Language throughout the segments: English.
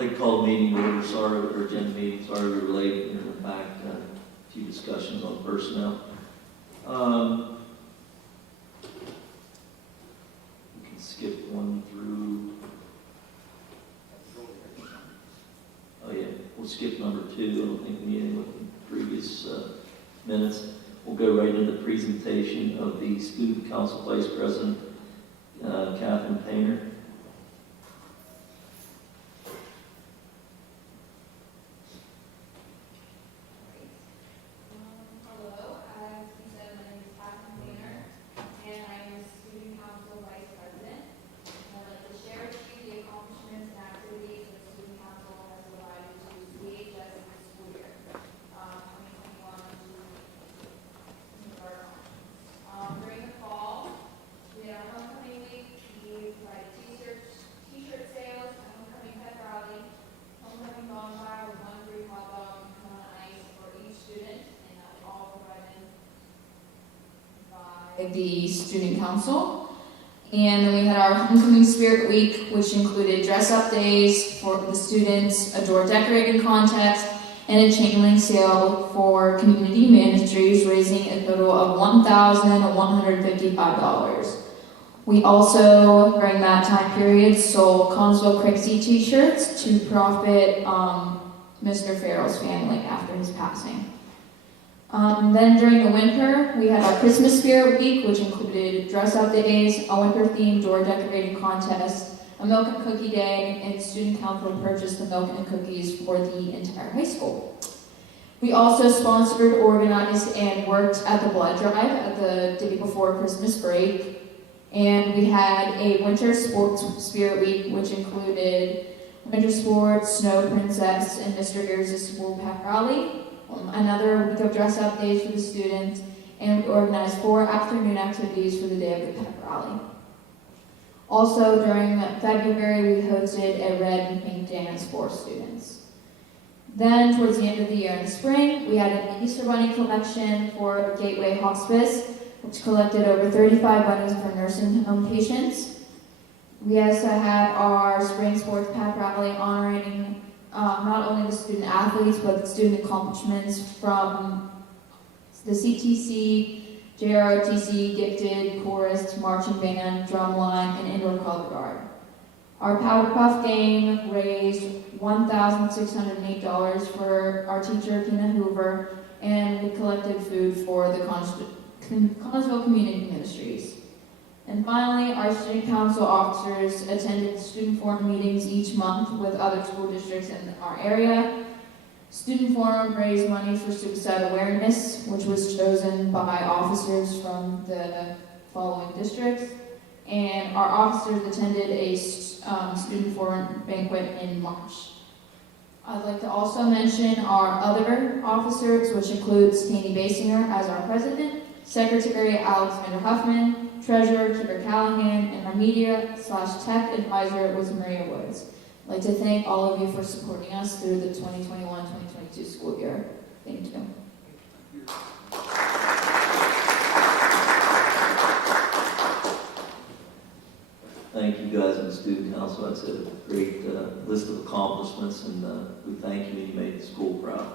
like to call the meeting order, sorry, or agenda meeting, sorry we were late, and we're back, a few discussions on personnel. We can skip 1 through, oh yeah, we'll skip number 2, I don't think we need any with the previous minutes. We'll go right into the presentation of the Student Council Vice President, Catherine Painter. The Student Council. And then we had our Homecoming Spirit Week, which included dress-up days for the students, a door decorating contest, and a chain link sale for community ministries, raising a total of $1,155. We also, during that time period, sold Connsville Crixie t-shirts to profit Mr. Farrell's family after his passing. Then during the winter, we had our Christmas Spirit Week, which included dress-up days, a winter-themed door decorating contest, a milk and cookie day, and student council purchased the milk and cookies for the entire high school. We also sponsored, organized, and worked at the blood drive at the day before Christmas break. And we had a winter sports Spirit Week, which included winter sports, Snow Princess, and Mr. Irresistible Pep Rally. Another week of dress-up days for the students, and we organized 4 afternoon activities for the day of the pep rally. Also, during February, we hosted a red and pink dance for students. Then, towards the end of the year in the spring, we had an Easter Bunny collection for Gateway Hospice, which collected over 35 bunnies for nursing home patients. We also had our spring sports pep rally honoring not only the student athletes, but the student accomplishments from the CTC, JROTC, Gifted, Chorus, Marching Band, Drumline, and Indoor Color Guard. Our Powder Puff game raised $1,608 for our teacher, Tina Hoover, and we collected food for the Connsville Community Ministries. And finally, our student council officers attended student forum meetings each month with other school districts in our area. Student forum raised money for suicide awareness, which was chosen by officers from the following districts. And our officers attended a student forum banquet in March. I'd like to also mention our other officers, which includes Taney Basinger as our president, Secretary Alexander Huffman, Treasurer Kipper Callahan, and our media/tech advisor was Maria Woods. I'd like to thank all of you for supporting us through the 2021-2022 school year. Thank you. Thank you guys on the Student Council. That's a great list of accomplishments, and we thank you and you made the school proud.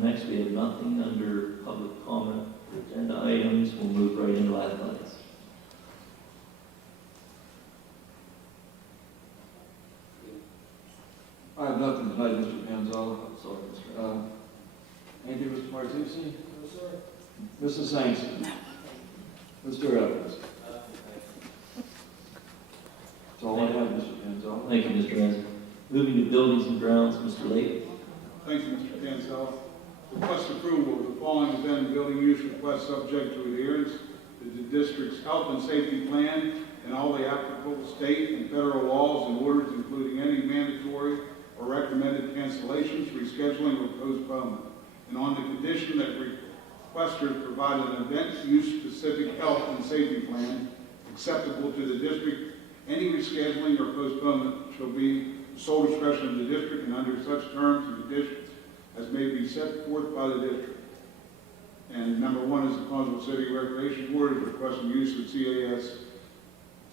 Next, we have nothing under public comment or agenda items. We'll move right into athletics. I have nothing tonight, Mr. Panzala. Sorry, Mr. Thank you, Mr. Martucci. No, sir. Mrs. Sankson. Mr. Evans. That's all I have, Mr. Panzala. Thank you, Mr. Ransom. Moving to buildings and grounds, Mr. Layton. Thank you, Mr. Pansell. Request approval of the following event and building use request subject to adherence to the district's health and safety plan and all the applicable state and federal laws and orders, including any mandatory or recommended cancellations, rescheduling, or postponement. And on the condition that requesters provide an event use specific health and safety plan acceptable to the district, any rescheduling or postponement shall be the sole discretion of the district and under such terms and conditions as may be set forth by the district. And number 1 is the Connsville City Recreation Board is requesting use of CAS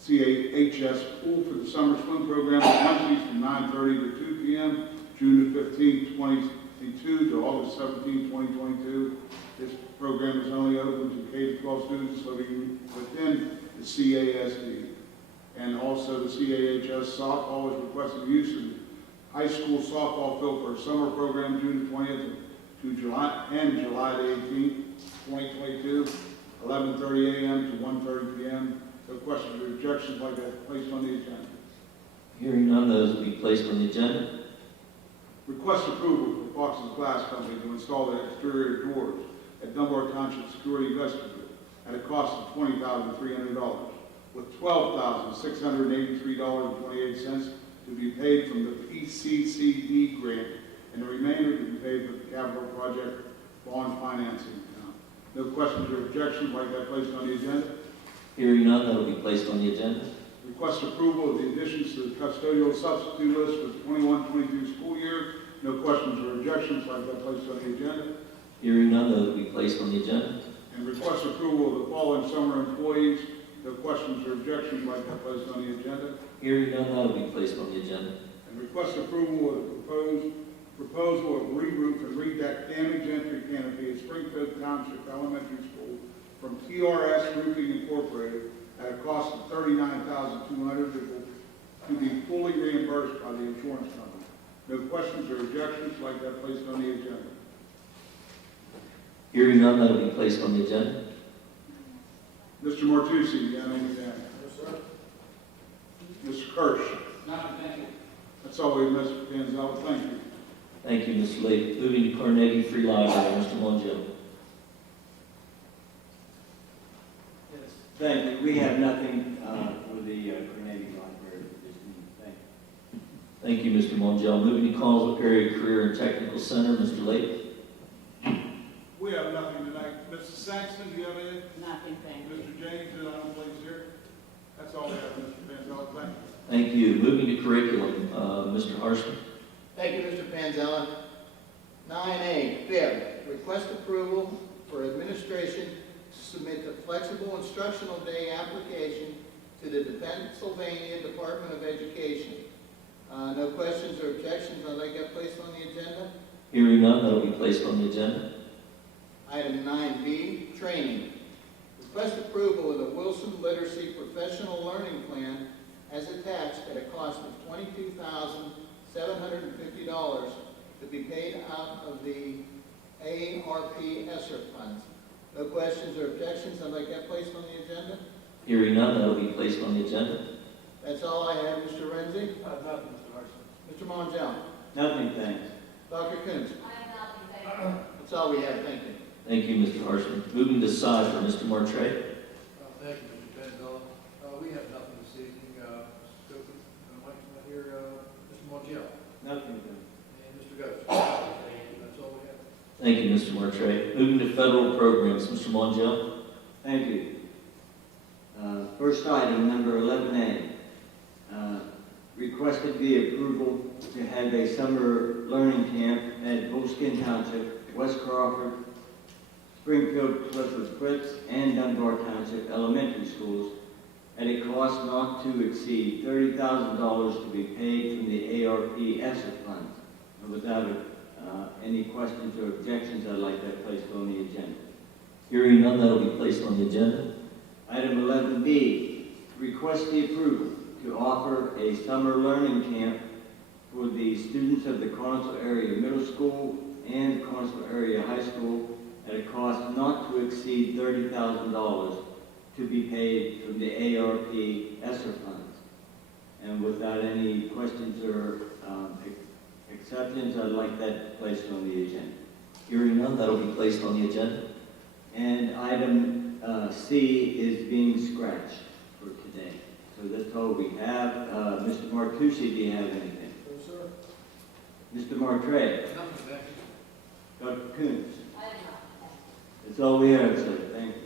CAHS pool for the summer swim program on Wednesdays from 9:30 to 2 p.m., June the 15th, 2022 to August 17th, 2022. This program is only open to K-12 students living within the CASD. And also the CAHS softball is requesting use of the high school softball field for a summer program June 20th to July the 18th, 2022, 11:30 a.m. to 1:30 p.m. No questions or objections like that placed on the agenda. Hearing none, those will be placed on the agenda. Request approval for Fox's Glass Company to install the exterior doors at Dunbar Township Security Vestibule at a cost of $20,300, with $12,683.28 to be paid from the PCCD grant, and the remainder to be paid with the capital project bond financing account. No questions or objections like that placed on the agenda. Hearing none, that will be placed on the agenda. Request approval of the additions to the custodial substitute list for the 21-22 school year. No questions or objections like that placed on the agenda. Hearing none, those will be placed on the agenda. And request approval of the following summer employees. No questions or objections like that placed on the agenda. Hearing none, that will be placed on the agenda. And request approval of the proposal of re-roof and redeck damaged entry canopy at Springfield Township Elementary School from TRS Roofing Incorporated at a cost of $39,200 to be fully reimbursed by the insurance company. No questions or objections like that placed on the agenda. Hearing none, that will be placed on the agenda. Mr. Martucci, you got anything? Yes, sir. Mr. Kirsch? Nothing, thank you. That's all we have, Mr. Panzella. Thank you. Thank you, Mr. Lee. Moving to Carnegie Free Library, Mr. Mongeau. Yes, thank you. We have nothing for the Carnegie Library this evening. Thank you. Thank you, Mr. Mongeau. Moving to Collinsville Area Career and Technical Center, Mr. Lake. We have nothing tonight. Mr. Saxton, do you have anything? Nothing, thank you. Mr. James, I don't believe is here. That's all we have, Mr. Panzella. Thank you. Thank you. Moving to Curriculum, Mr. Harshman. Thank you, Mr. Panzella. 9A, Fib, request approval for administration to submit the flexible instructional day application to the Pennsylvania Department of Education. No questions or objections. I'd like that placed on the agenda. Hearing none, that will be placed on the agenda. Item 9B, training. Request approval of the Wilson Literacy Professional Learning Plan as attached at a cost of $22,750 to be paid out of the ARP ESSER funds. No questions or objections. I'd like that placed on the agenda. Hearing none, that will be placed on the agenda. That's all I have, Mr. Renzi. Nothing, Mr. Harrison. Mr. Mongeau. Nothing, thanks. Dr. Coons. I have nothing, thank you. That's all we have. Thank you. Thank you, Mr. Harshman. Moving to Cypher, Mr. Martray. Thank you, Mr. Panzella. We have nothing this evening. Mike's not here. Mr. Montiel Nothing, thanks. and Mr. Ghost. That's all we have. Thank you, Mr. Martray. Moving to Federal Programs, Mr. Mongeau. Thank you. First item, number 11A. Requested the approval to have a summer learning camp at Bullskin Township, West Crawford, Springfield, Clifford Fritz, and Dunbar Township Elementary Schools at a cost not to exceed $30,000 to be paid from the ARP ESSER funds. And without any questions or objections, I'd like that placed on the agenda. Hearing none, that will be placed on the agenda. Item 11B, request the approval to offer a summer learning camp for the students of the Connersville Area Middle School and Connersville Area High School at a cost not to exceed $30,000 to be paid from the ARP ESSER funds. And without any questions or exceptions, I'd like that placed on the agenda. Hearing none, that will be placed on the agenda. And item C is being scratched for today. So that's all we have. Mr. Martucci, do you have anything? No, sir. Mr. Martray? Nothing, thank you. Dr. Coons? I have nothing. That's all we have, sir. Thank you.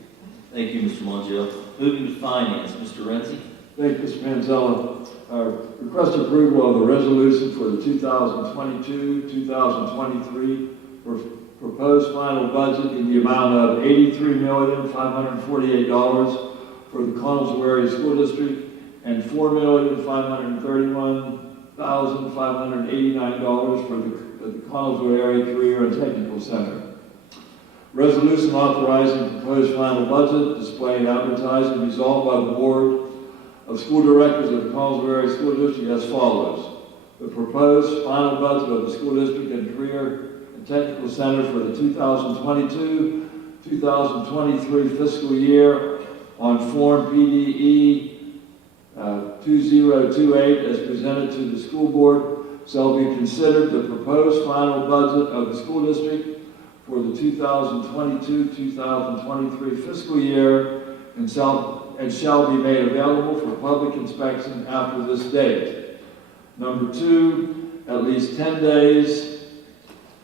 Thank you, Mr. Mongeau. Moving to Finance, Mr. Renzi. Thank you, Mr. Panzella. Request approval of the resolution for the 2022-2023 proposed final budget in the amount of $83,548 for the Collinsville Area School District and $4,531,589 for the Connellsville Area Career and Technical Center. Resolution authorizing proposed final budget, display and advertising resolved by the Board of School Directors of the Connellsville Area School District as follows. The proposed final budget of the school district and career and technical center for the 2022-2023 fiscal year on Form PDE 2028 as presented to the school board shall be considered the proposed final budget of the school district for the 2022-2023 fiscal year and shall be made available for public inspection after this date. Number 2, at least 10 days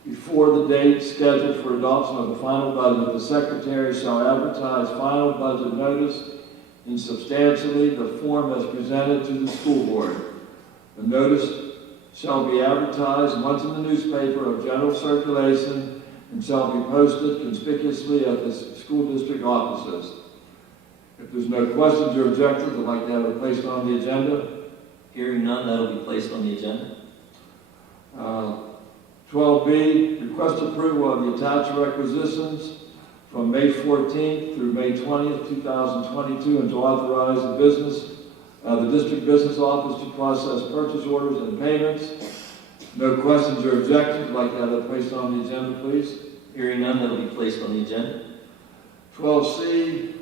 before the date scheduled for adoption of the final budget, the Secretary shall advertise final budget notice in substantially the form as presented to the school board. The notice shall be advertised once in the newspaper of general circulation and shall be posted conspicuously at the school district offices. If there's no questions or objections, I'd like to have it placed on the agenda. Hearing none, that'll be placed on the agenda. 12B, request approval of the attached requisitions from May 14th through May 20th, 2022, and to authorize the district business office to process purchase orders and payments. No questions or objections. I'd like to have that placed on the agenda, please. Hearing none, that'll be placed on the agenda. 12C,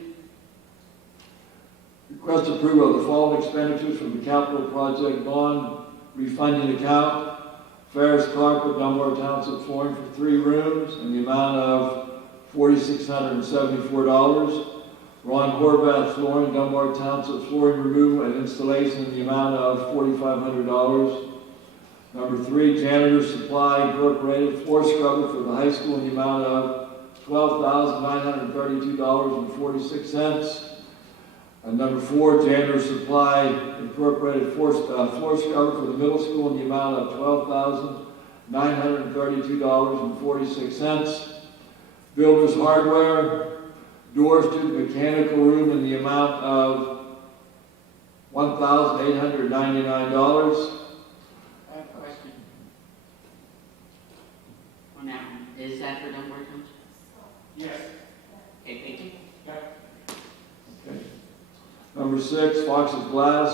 request approval of the following expenditures from the capital project bond refunding account. Ferris Carpet, Dunbar Township flooring for 3 rooms in the amount of $4,674. Ron Horvath flooring, Dunbar Township flooring removal and installation in the amount of $4,500. Number 3, Janitor Supply Incorporated floor scrubber for the high school in the amount of $12,932.46. And number 4, Janitor Supply Incorporated floor scrubber for the middle school in the amount of $12,932.46. Builders Hardware, doors to the mechanical room in the amount of $1,899. I have a question on that one. Is that for Dunbar Township? Yes. Okay, thank you. Okay. Number 6, Fox's Glass,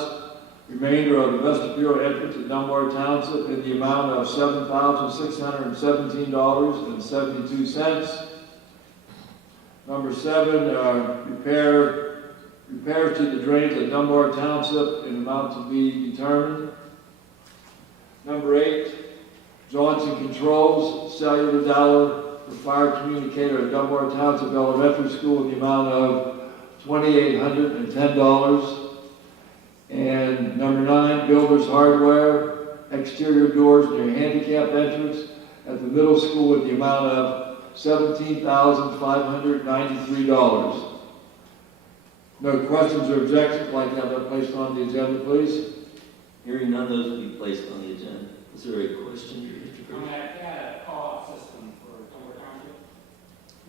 remainder of the vestibule entrance at Dunbar Township in the amount of $7,617.72. Number 7, repairs to the drains at Dunbar Township in amount to be determined. Number 8, Johnson Controls, cellular dialer for fire communicator at Dunbar Township Elementary School in the amount of $2,810. And number 9, Builders Hardware, exterior doors near handicap entrance at the middle school in the amount of $17,593. No questions or objections. I'd like to have that placed on the agenda, please. Hearing none, those will be placed on the agenda. Is there a question, Mr. On Curtis? that, we had a call-out system for Dunbar Township.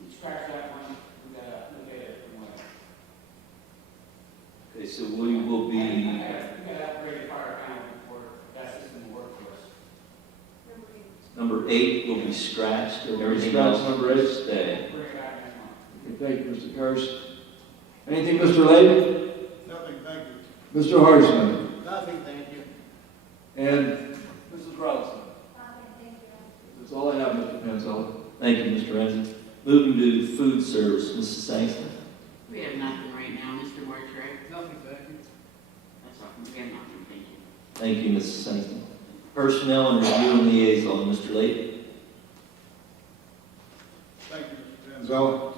We scratched that one, we got to look at it from what. Okay, so we will be, We got to upgrade the fire panel before that system will work for us. number 8 will be scratched, and everything Scratch else number will 8. stay. Bring it back next month. Okay, thank you, Mr. Kirsch. Anything, Mr. Layton? Nothing, thank you. Mr. Harshman? Nothing, thank you. And Mrs. Robinson? That's all I have, Mr. Panzella. Thank you, Mr. Renzi. Moving to food service, Mrs. Sangston. We have nothing right now, Mr. Mortray. Nothing, thank you. That's all. We have nothing, thank you. Thank you, Mrs. Sangston. Personnel and review and liaison, Mr. Layton. Thank you, Mr. Panzella.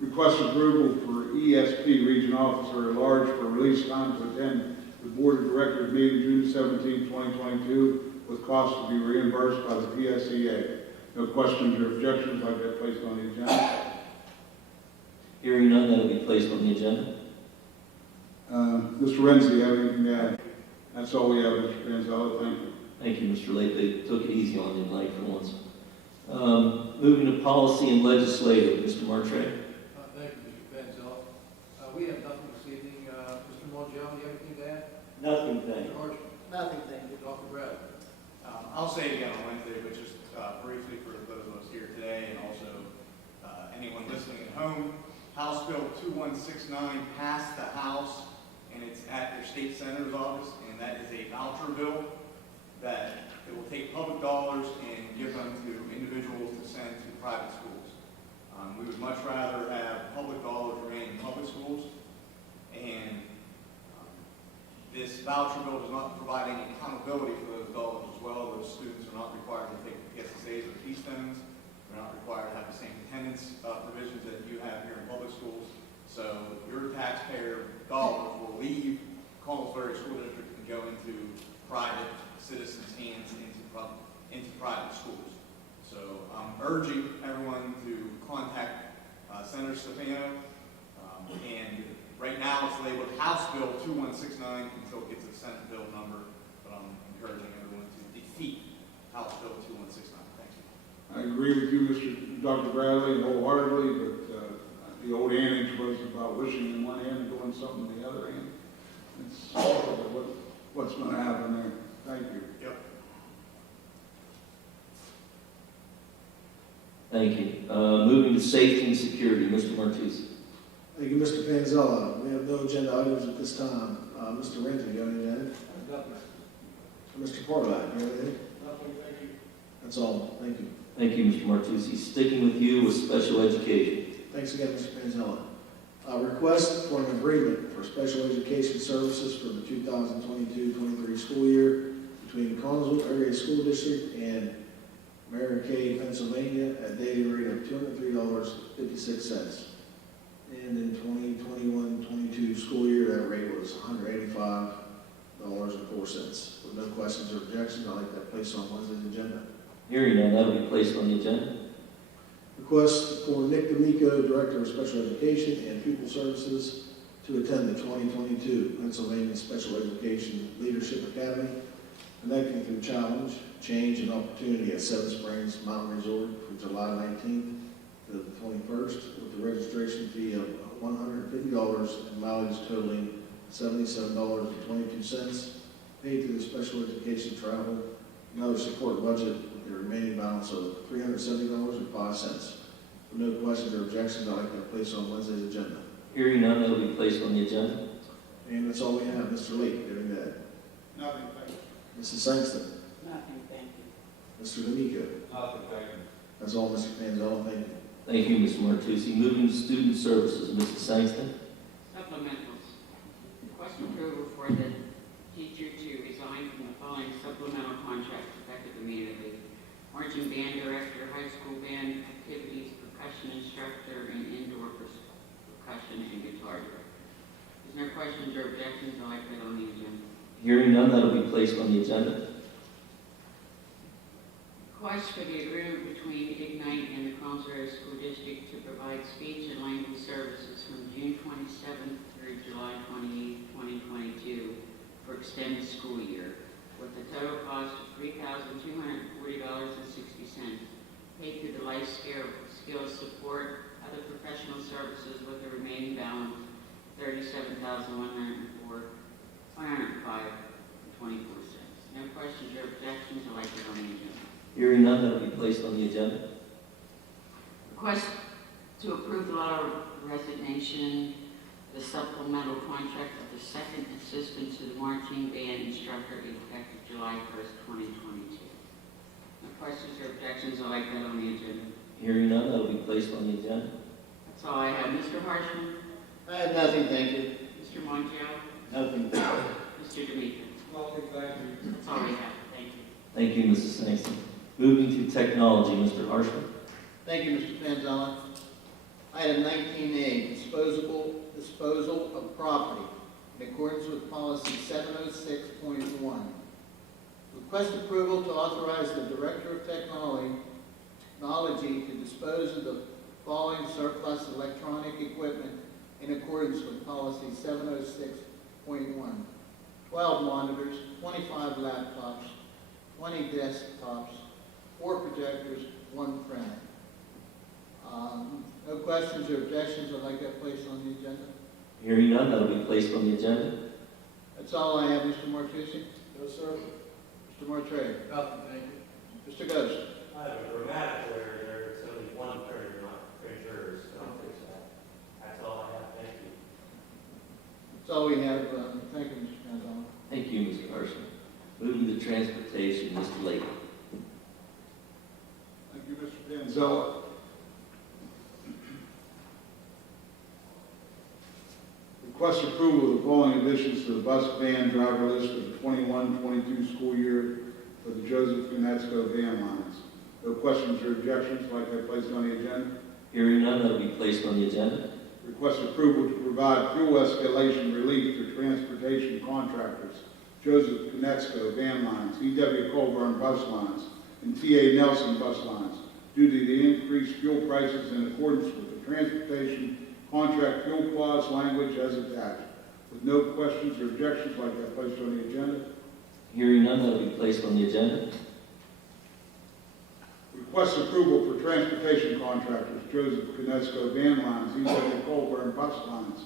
Request approval for ESP Region Officer at Large for release time to attend the Board of Directors meeting June 17, 2022, with costs to be reimbursed by the PSEA. No questions or objections, like that placed on the agenda. Hearing none, that will be placed on the agenda. Mr. Renzi, you have anything to add? That's all we have, Mr. Panzella. Thank you. Thank you, Mr. Lake. They took it easy on you tonight for once. Moving to policy and legislative, Mr. Martray. Thank you, Mr. Panzella. We have nothing this evening. Mr. Mongeon, do you have anything to add? Nothing, thank Mr. you. Harshman? Nothing, thank you. Dr. Bradley? I'll say it again on Wednesday, but just briefly for those of us here today and also anyone listening at home. House Bill 2169 passed the House, and it's at your state senator's office, and that is a voucher bill that it will take public dollars and give them to individuals to send to private schools. We would much rather have public dollars remain in public schools, and this voucher bill does not provide any accountability for those dollars as well. Those students are not required to take the PSSAs or Keystones. They're not required to have the same attendance provisions that you have here in public schools. So your taxpayer dollars will leave Connells Ferry School District and go into private citizens' hands into private schools. So I'm urging everyone to contact Senator Stefano, and right now it's labeled House Bill 2169 until it gets a Senate bill number, but I'm encouraging everyone to defeat House Bill 2169. Thank you. I agree with you, Dr. Bradley, wholeheartedly, but the old adage was about wishing in one hand and doing something in the other hand. It's what's going to happen there. Thank you. Yep. Thank you. Moving to safety and security, Mr. Martucci. Thank you, Mr. Panzella. We have no agenda items at this time. Mr. Renton, you have anything? Nothing. Mr. Portlock, you have anything? Nothing, thank you. That's all. Thank you. Thank you, Mr. Martucci. Sticking with you with special education. Thanks again, Mr. Panzella. Request for an agreement for special education services for the 2022-23 school year between Connellsville Area School District and Mary Kay, Pennsylvania, at daily rate of $203.56. And in 2021-22 school year, that rate was $185.04. With no questions or objections, I'd like that placed on Wednesday's agenda. Hearing none, that will be placed on the agenda. Request for Nick D'Amico, Director of Special Education and Pupil Services, to attend the 2022 Pennsylvania Special Education Leadership Academy, Connecting Through Challenge, Change and Opportunity at Seven Springs Mountain Resort from July 19th to the 21st, with the registration fee of $150 and mileage totaling $77.22, paid through the Special Education Travel and Other Support budget, with the remaining balance of $370.05. With no questions or objections, I'd like that placed on Wednesday's agenda. Hearing none, that will be placed on the agenda. And that's all we have. Mr. Lake, getting that. Nothing, thank you. Mrs. Sangston. Nothing, thank you. Mr. D'Amico. Nothing, thank you. That's all, Mr. Panzella. Thank you. Thank you, Mr. Martucci. Moving to student services, Mrs. Sangston. Supplementals. Request approval for the teacher to resign from the following supplemental contracts effective immediately. Marching band director, high school band activities, percussion instructor, and indoor percussion and guitar director. Is there questions or objections? I'd like that on the agenda. Hearing none, that will be placed on the agenda. Request for the agreement between Ignite and the Connellsville School District to provide speech and language services from June 27th through July 28th, 2022 for extended school year, with a total cost of $3,240.60, paid through the Life Skills Support, other professional services, with the remaining balance $37,105.24. No questions or objections? I'd like it on the agenda. Hearing none, that will be placed on the agenda. Request to approve the letter of resignation, the supplemental contract of the second assistant to the marching band instructor effective July 1st, 2022. No questions or objections? I'd like that on the agenda. Hearing none, that will be placed on the agenda. That's all I have. Mr. Harshman? I have nothing, thank you. Mr. Montiel? Nothing, thank you. Mr. D'Amico? Nothing, thank you. That's all we have. Thank you. Thank you, Mrs. Sangston. Moving to technology, Mr. Harshman. Thank you, Mr. Panzella. Item 19A, disposal of property in accordance with policy 706.1. Request approval to authorize the Director of Technology to dispose of the following surplus electronic equipment in accordance with policy 706.1. 12 monitors, 25 laptops, 20 desktops, 4 projectors, 1 printer. No questions or objections. I'd like that placed on the agenda. Hearing none, that'll be placed on the agenda. That's all I have, Mr. Martucci. No, sir. Mr. Martre. Nothing, thank you. Mr. Ghost. I have a grammatical error there, it's only 1/3, not 3/3, so I'll fix that. That's all I have, thank you. That's all we have. Thank you, Mr. Panzala. Thank you, Mr. Carson. Moving to transportation, Mr. Lake. Thank you, Mr. Panzella. Request approval of the following additions to the bus van driver list for the 21-22 school year for the Joseph Conetsko van lines. No questions or objections, like I placed on the agenda. Hearing none, that'll be placed on the agenda. Request approval to provide fuel escalation relief to transportation contractors, Joseph Conetsko van lines, E.W. Colburn bus lines, and T.A. Nelson bus lines, due to the increased fuel prices in accordance with the transportation contract fuel clause language as attached. With no questions or objections, like I placed on the agenda. Hearing none, that'll be placed on the agenda. Request approval for transportation contractors, Joseph Conetsko van lines, E.W. Colburn bus lines,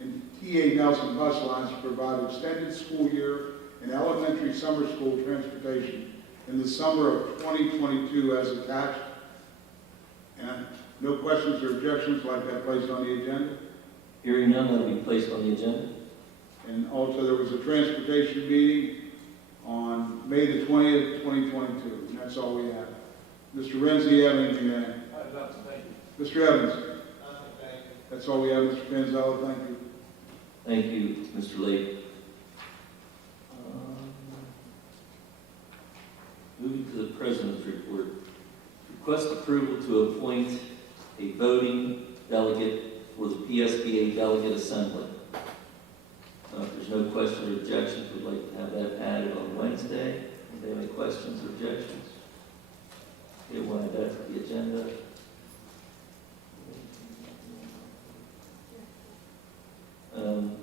and T.A. Nelson bus lines to provide extended school year and elementary summer school transportation in the summer of 2022 as attached. And no questions or objections, like that placed on the agenda. Hearing none, that'll be placed on the agenda. And also, there was a transportation meeting on May the 20th, 2022, and that's all we have. Mr. Renzi, you have anything to add? I have nothing, thank you. Mr. Evans? Nothing, thank you. That's all we have, Mr. Panzella, thank you. Thank you, Mr. Lake. Moving to the President's report. Request approval to appoint a voting delegate for the PSBA Delegate Assembly. If there's no questions or objections, we'd like to have that added on Wednesday. If there are any questions or objections? Okay, we'll add that to the agenda.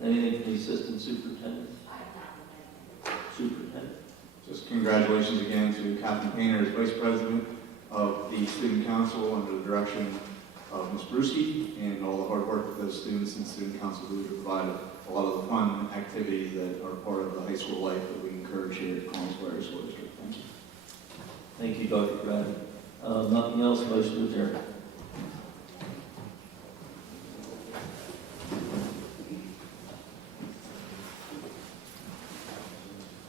Anything from the Assistant Superintendent? Superintendent? Just congratulations again to Captain Painter as Vice President of the Student Council under the direction of Ms. Brewski, and all the hard work that those students and Student Council do to provide a lot of the fun activities that are part of the high school life that we encourage here at Collinsville Area School District. Thank you. Thank you, Dr. Bradley. Nothing else, motion to adjourn.